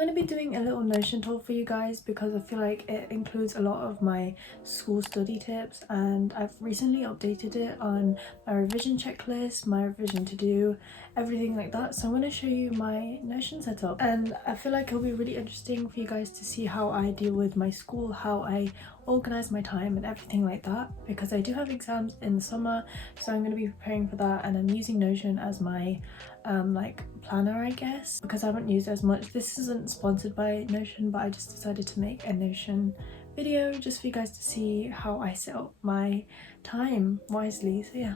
going to be doing a little Notion tour for you guys because I feel like it includes a lot of my school study tips, and I've recently updated it on my revision checklist, my revision to do, everything like that. So I'm going to show you my Notion setup, and I feel like it'll be really interesting for you guys to see how I deal with my school, how I organize my time and everything like that, because I do have exams in the summer, so I'm going to be preparing for that, and I'm using Notion as my like planner, I guess, because I haven't used it as much. This isn't sponsored by Notion, but I just decided to make a Notion video just for you guys to see how I set up my time wisely. So yeah,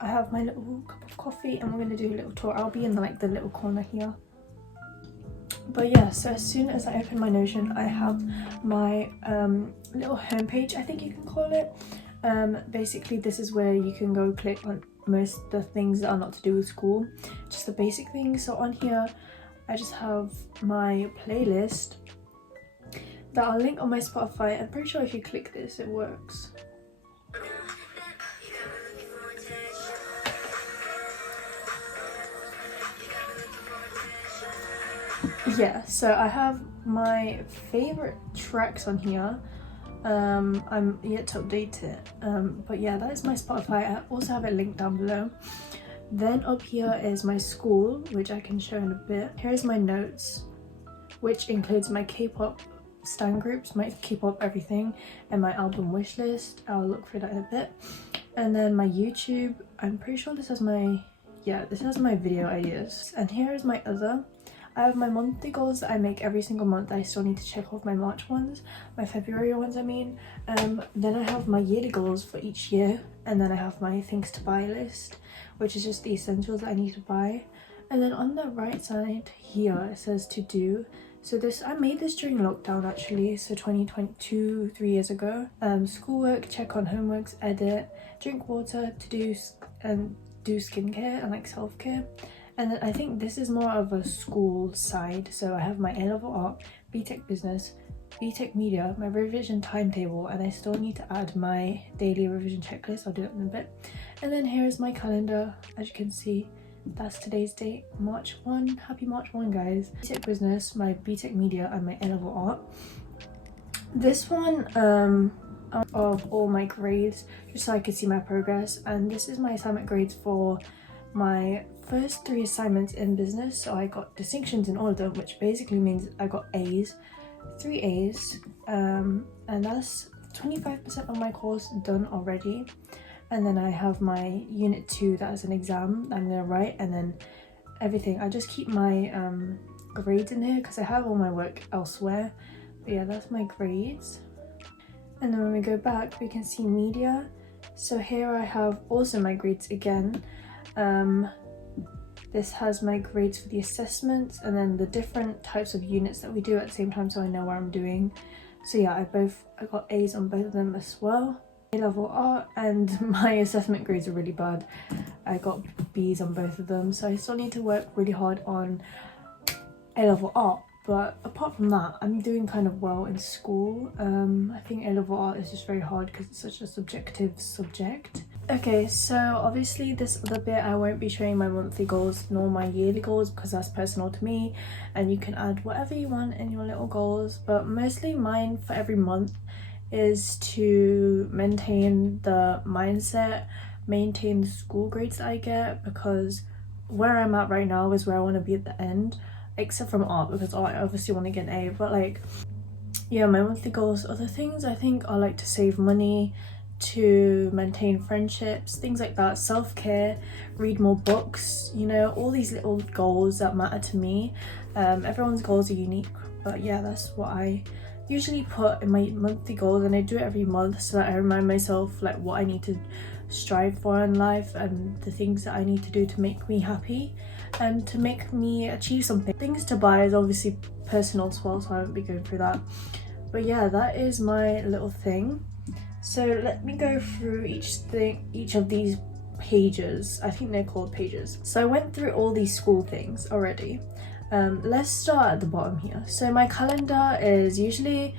I have my little cup of coffee and we're going to do a little tour. I'll be in like the little corner here. But yeah, so as soon as I open my Notion, I have my little homepage, I think you can call it. Basically this is where you can go click on most of the things that are not to do with school, just the basic things. So on here I just have my playlist that I'll link on my Spotify. I'm pretty sure if you click this it works. Yeah, so I have my favorite tracks on here. I'm yet to update it, but yeah, that is my Spotify. I also have it linked down below. Then up here is my school, which I can show in a bit. Here's my notes, which includes my K-pop stan groups, my K-pop everything, and my album wish list. I'll look through that in a bit. And then my YouTube, I'm pretty sure this has my, yeah, this has my video ideas. And here is my other. I have my monthly goals that I make every single month. I still need to check off my March ones, my February ones I mean. Then I have my yearly goals for each year, and then I have my things to buy list, which is just the essentials that I need to buy. And then on the right side here it says to do. So this, I made this during lockdown actually, so 2022, 3 years ago. Schoolwork, check on homeworks, edit, drink water, to do, and do skincare and like self-care. And then I think this is more of a school side. So I have my A-level art, BTEC business, BTEC media, my revision timetable, and I still need to add my daily revision checklist. I'll do it in a bit. And then here's my calendar. As you can see, that's today's date, March 1. Happy March 1, guys. BTEC business, my BTEC media, and my A-level art. This one of all my grades, just so I could see my progress. And this is my assignment grades for my first 3 assignments in business. So I got distinctions in all of them, which basically means I got A's, 3 A's, and that's 25% of my course done already. And then I have my unit 2, that is an exam that I'm gonna write, and then everything. I just keep my grades in here because I have all my work elsewhere. But yeah, that's my grades. And then when we go back, we can see media. So here I have also my grades again. This has my grades for the assessments and then the different types of units that we do at the same time, so I know what I'm doing. So yeah, I got A's on both of them as well. A-level art, and my assessment grades are really bad. I got B's on both of them, so I still need to work really hard on A-level art. But apart from that, I'm doing kind of well in school. I think A-level art is just very hard because it's such a subjective subject. Okay, so obviously this other bit I won't be showing my monthly goals nor my yearly goals because that's personal to me, and you can add whatever you want in your little goals, but mostly mine for every month is to maintain the mindset, maintain the school grades that I get, because where I'm at right now is where I want to be at the end, except from art, because art I obviously want to get an A. But like, yeah, my monthly goals, other things I think are like to save money, to maintain friendships, things like that, self-care, read more books, you know, all these little goals that matter to me. Everyone's goals are unique, but yeah, that's what I usually put in my monthly goals, and I do it every month so that I remind myself like what I need to strive for in life and the things that I need to do to make me happy and to make me achieve something. Things to buy is obviously personal as well, so I won't be going through that. But yeah, that is my little thing. So let me go through each of these pages. I think they're called pages. So I went through all these school things already. Let's start at the bottom here. So my calendar is usually,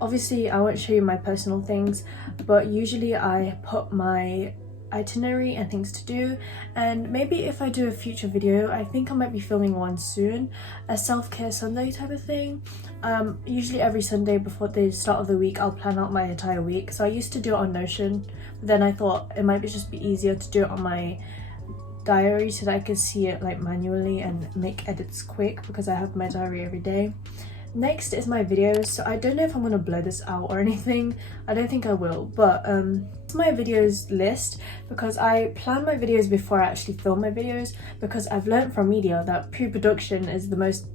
obviously I won't show you my personal things, but usually I put my itinerary and things to do. And maybe if I do a future video, I think I might be filming one soon, a self-care Sunday type of thing. Usually every Sunday before the start of the week I'll plan out my entire week. So I used to do it on Notion, but then I thought it might just be easier to do it on my diary so that I can see it like manually and make edits quick, because I have my diary every day. Next is my videos. So I don't know if I'm gonna blur this out or anything. I don't think I will, but it's my videos list, because I plan my videos before I actually film my videos, because I've learned from media that pre-production is the most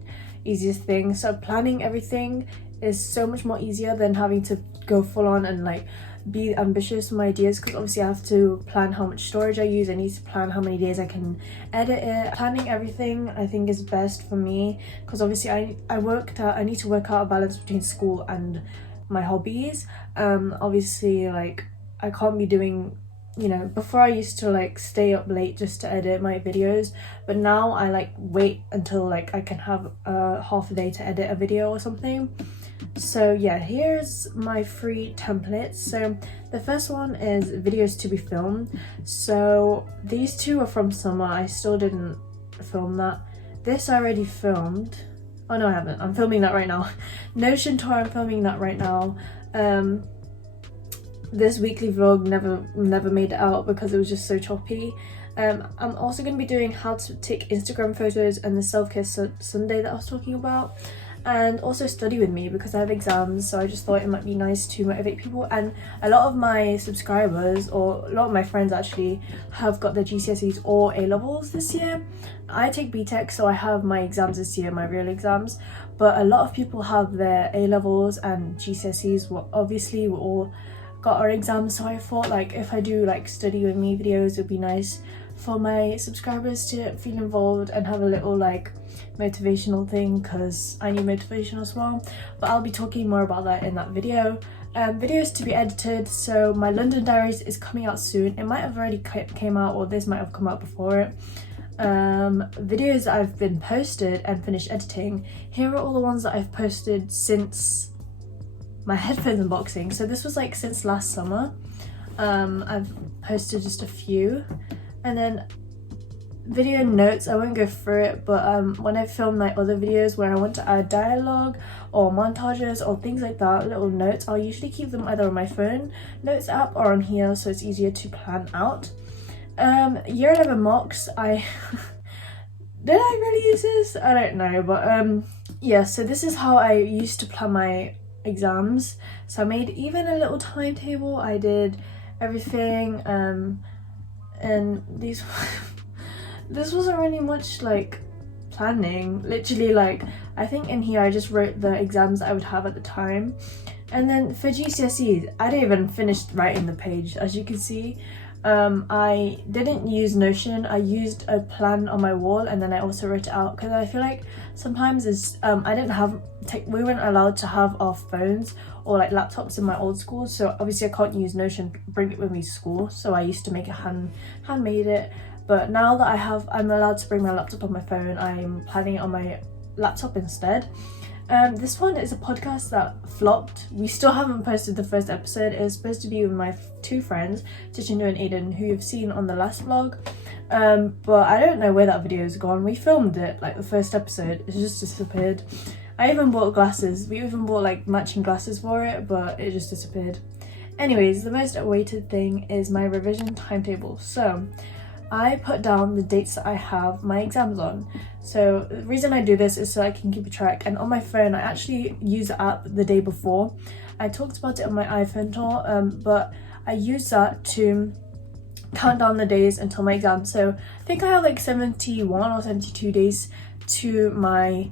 easiest thing. So planning everything is so much more easier than having to go full on and like be ambitious with my ideas, because obviously I have to plan how much storage I use. I need to plan how many days I can edit it. Planning everything I think is best for me, because obviously I need to work out a balance between school and my hobbies. Obviously like I can't be doing, you know, before I used to like stay up late just to edit my videos, but now I like wait until like I can have half a day to edit a video or something. So yeah, here's my free templates. So the first one is videos to be filmed. So these two are from summer. I still didn't film that. This I already filmed. Oh no, I haven't. I'm filming that right now. Notion tour, I'm filming that right now. This weekly vlog never made it out because it was just so choppy. I'm also going to be doing how to take Instagram photos and the self-care Sunday that I was talking about, and also study with me because I have exams, so I just thought it might be nice to motivate people. And a lot of my subscribers, or a lot of my friends actually, have got their GCSEs or A-levels this year. I take BTEC, so I have my exams this year, my real exams, but a lot of people have their A-levels and GCSEs. Well, obviously we're all got our exams, so I thought like if I do like study with me videos, it'd be nice for my subscribers to feel involved and have a little like motivational thing, because I need motivation as well. But I'll be talking more about that in that video. Videos to be edited. So my London diaries is coming out soon. It might have already came out, or this might have come out before it. Videos that I've been posted and finished editing. Here are all the ones that I've posted since my headphones unboxing. So this was like since last summer. I've posted just a few. And then video notes, I won't go through it, but when I film my other videos where I want to add dialogue or montages or things like that, little notes, I'll usually keep them either on my phone notes app or on here, so it's easier to plan out. Year 11 mocks, did I really use this? I don't know, but yeah, so this is how I used to plan my exams. So I made even a little timetable. I did everything, and these this wasn't really much like planning, literally. Like I think in here I just wrote the exams that I would have at the time. And then for GCSEs, I didn't even finish writing the page, as you can see. I didn't use Notion. I used a plan on my wall, and then I also wrote it out, because I feel like sometimes it's we weren't allowed to have our phones or like laptops in my old school, so obviously I can't use Notion, bring it with me to school, so I used to make a handmade it. But now that I'm allowed to bring my laptop on my phone, I'm planning it on my laptop instead. This one is a podcast that flopped. We still haven't posted the first episode. It was supposed to be with my two friends, Tichinu and Aiden, who you've seen on the last vlog. But I don't know where that video has gone. We filmed it, like the first episode, it just disappeared. I even bought glasses. We even bought like matching glasses for it, but it just disappeared. Anyways, the most awaited thing is my revision timetable. So I put down the dates that I have my exams on. So the reason I do this is so I can keep a track, and on my phone I actually use the app the day before. I talked about it on my iPhone tour, but I use that to count down the days until my exam. So I think I have like 71 or 72 days to my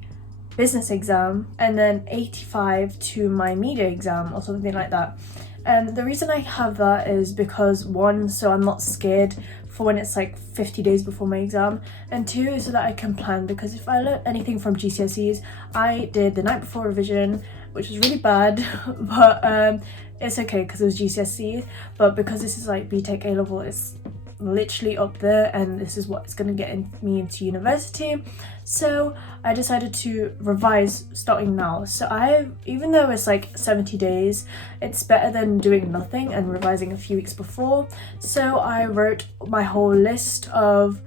business exam, and then 85 to my media exam or something like that. And the reason I have that is because, one, so I'm not scared for when it's like 50 days before my exam, and two, so that I can plan, because if I learn anything from GCSEs, I did the night before revision, which was really bad, but it's okay because it was GCSEs. But because this is like BTEC A-level, literally up there, and this is what's going to get me into university. So I decided to revise starting now. So even though it's like 70 days, it's better than doing nothing and revising a few weeks before. So I wrote my whole list of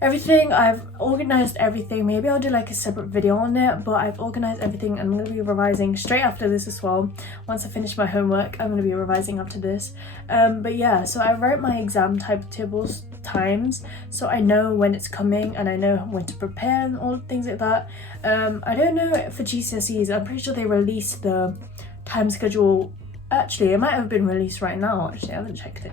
everything. I've organized everything. Maybe I'll do like a separate video on it, but I've organized everything, and I'm going to be revising straight after this as well. Once I finish my homework, I'm going to be revising after this. But yeah, so I wrote my exam timetables times, so I know when it's coming and I know when to prepare and all things like that. I don't know for GCSEs, I'm pretty sure they released the time schedule. Actually, it might have been released right now. Actually, I haven't checked it.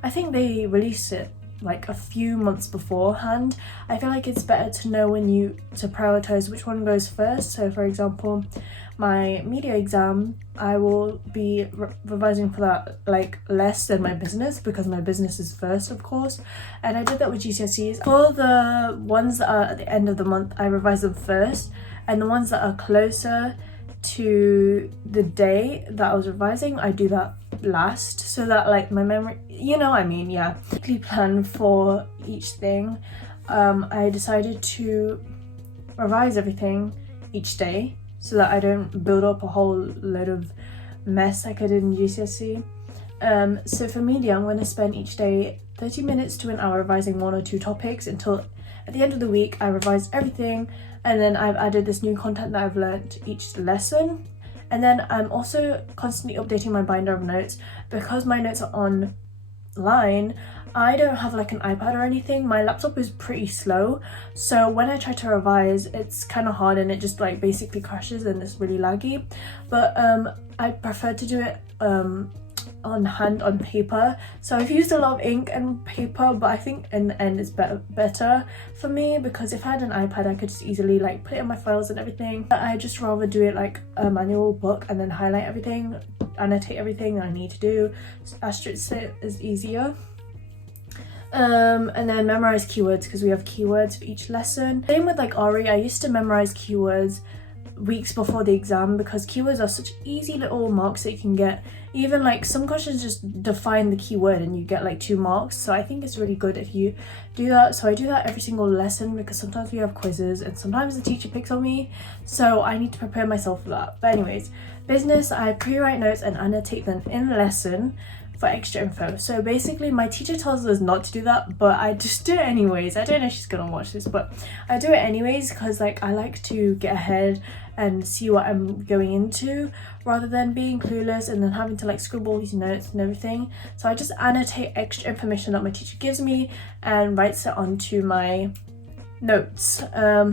I think they released it like a few months beforehand. I feel like it's better to know when to prioritize which one goes first. So for example, my media exam, I will be revising for that like less than my business, because my business is first, of course. And I did that with GCSEs. For the ones that are at the end of the month, I revise them first, and the ones that are closer to the day that I was revising, I do that last, so that like my memory, you know what I mean, yeah. Weekly plan for each thing. I decided to revise everything each day so that I don't build up a whole load of mess like I did in GCSE. So for media, I'm going to spend each day 30 minutes to an hour revising 1 or 2 topics until at the end of the week I revised everything, and then I've added this new content that I've learned each lesson. And then I'm also constantly updating my binder of notes, because my notes are online. I don't have like an iPad or anything. My laptop is pretty slow, so when I try to revise, it's kind of hard and it just like basically crashes and it's really laggy. But I prefer to do it on hand, on paper. So I've used a lot of ink and paper, but I think in the end it's better for me, because if I had an iPad I could just easily like put it in my files and everything. But I just rather do it like a manual book and then highlight everything, annotate everything that I need to do. Asterisk it is easier. And then memorize keywords, because we have keywords for each lesson. Same with like RE, I used to memorize keywords weeks before the exam, because keywords are such easy little marks that you can get. Even like some questions just define the keyword and you get like 2 marks, so I think it's really good if you do that. So I do that every single lesson, because sometimes we have quizzes and sometimes the teacher picks on me, so I need to prepare myself for that. But anyways, business, I pre-write notes and annotate them in lesson for extra info. So basically my teacher tells us not to do that, but I just do it anyways. I don't know if she's gonna watch this, but I do it anyways, because like I like to get ahead and see what I'm going into, rather than being clueless and then having to like scribble these notes and everything. So I just annotate extra information that my teacher gives me and writes it onto my notes.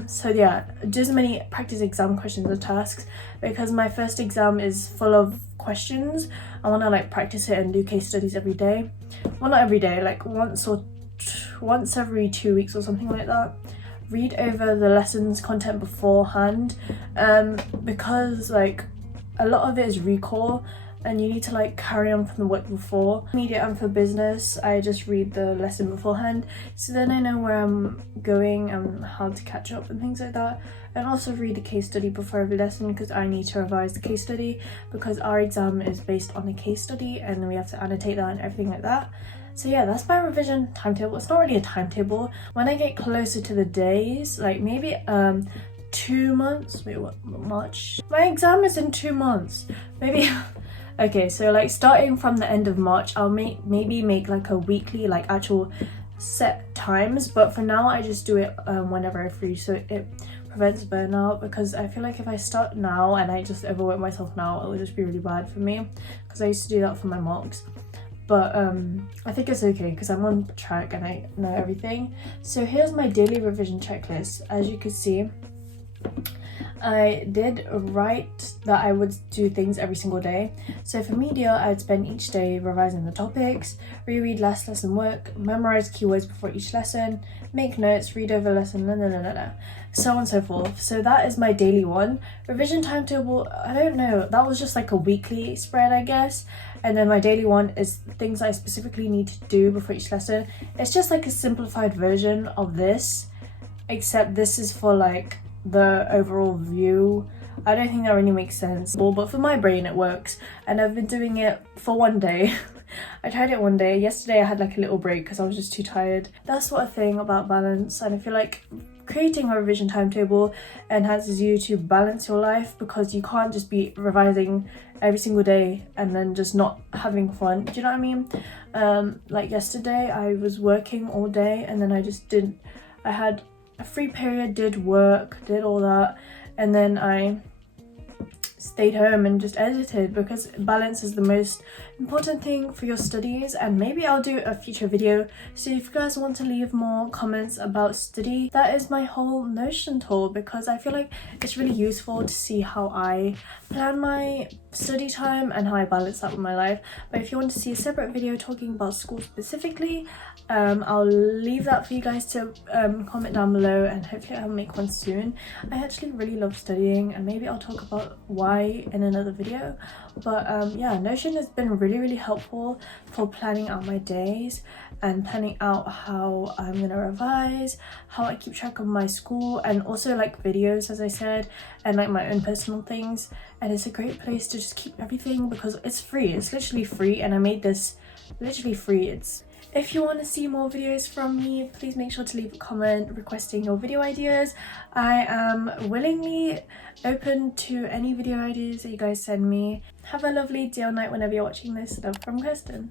So yeah, do as many practice exam questions or tasks, because my first exam is full of questions. I want to like practice it and do case studies every day. Well, not every day, like once every 2 weeks or something like that. Read over the lessons content beforehand, because like a lot of it is recall and you need to like carry on from the work before. Media and for business, I just read the lesson beforehand, so then I know where I'm going and how to catch up and things like that. And also read the case study before every lesson, because I need to revise the case study, because our exam is based on a case study and we have to annotate that and everything like that. So yeah, that's my revision timetable. It's not really a timetable. When I get closer to the days, like maybe 2 months, wait, what, March? My exam is in 2 months, maybe. Okay, so like starting from the end of March, I'll maybe make like a weekly, like actual set times, but for now I just do it whenever I'm free, so it prevents burnout. Because I feel like if I start now and I just overwork myself now, it will just be really bad for me, because I used to do that for my mocks. But I think it's okay, because I'm on track and I know everything. So here's my daily revision checklist. As you can see, I did write that I would do things every single day. So for media, I'd spend each day revising the topics, reread last lesson work, memorize keywords before each lesson, make notes, read over lesson, so on and so forth. So that is my daily one. Revision timetable, I don't know, that was just like a weekly spread, I guess. And then my daily one is things I specifically need to do before each lesson. It's just like a simplified version of this, except this is for like the overall view I don't think that really makes sense. But for my brain it works, and I've been doing it for one day. I tried it one day. Yesterday I had like a little break because I was just too tired. That's what I think about balance, and I feel like creating a revision timetable enhances you to balance your life, because you can't just be revising every single day and then just not having fun. Do you know what I mean? Like yesterday I was working all day, and then I had a free period, did work, did all that, and then I stayed home and just edited, because balance is the most important thing for your studies. And maybe I'll do a future video, so if you guys want to leave more comments about study, that is my whole Notion tool, because I feel like it's really useful to see how I plan my study time and how I balance that with my life. But if you want to see a separate video talking about school specifically, I'll leave that for you guys to comment down below, and hopefully I'll make one soon. I actually really love studying, and maybe I'll talk about why in another video. But yeah, Notion has been really helpful for planning out my days and planning out how I'm gonna revise, how I keep track of my school, and also like videos, as I said, and like my own personal things. And it's a great place to just keep everything, because it's free. It's literally free, and I made this literally free. If you want to see more videos from me, please make sure to leave a comment requesting your video ideas. I am willingly open to any video ideas that you guys send me. Have a lovely day or night whenever you're watching this. Love from Kirstyn.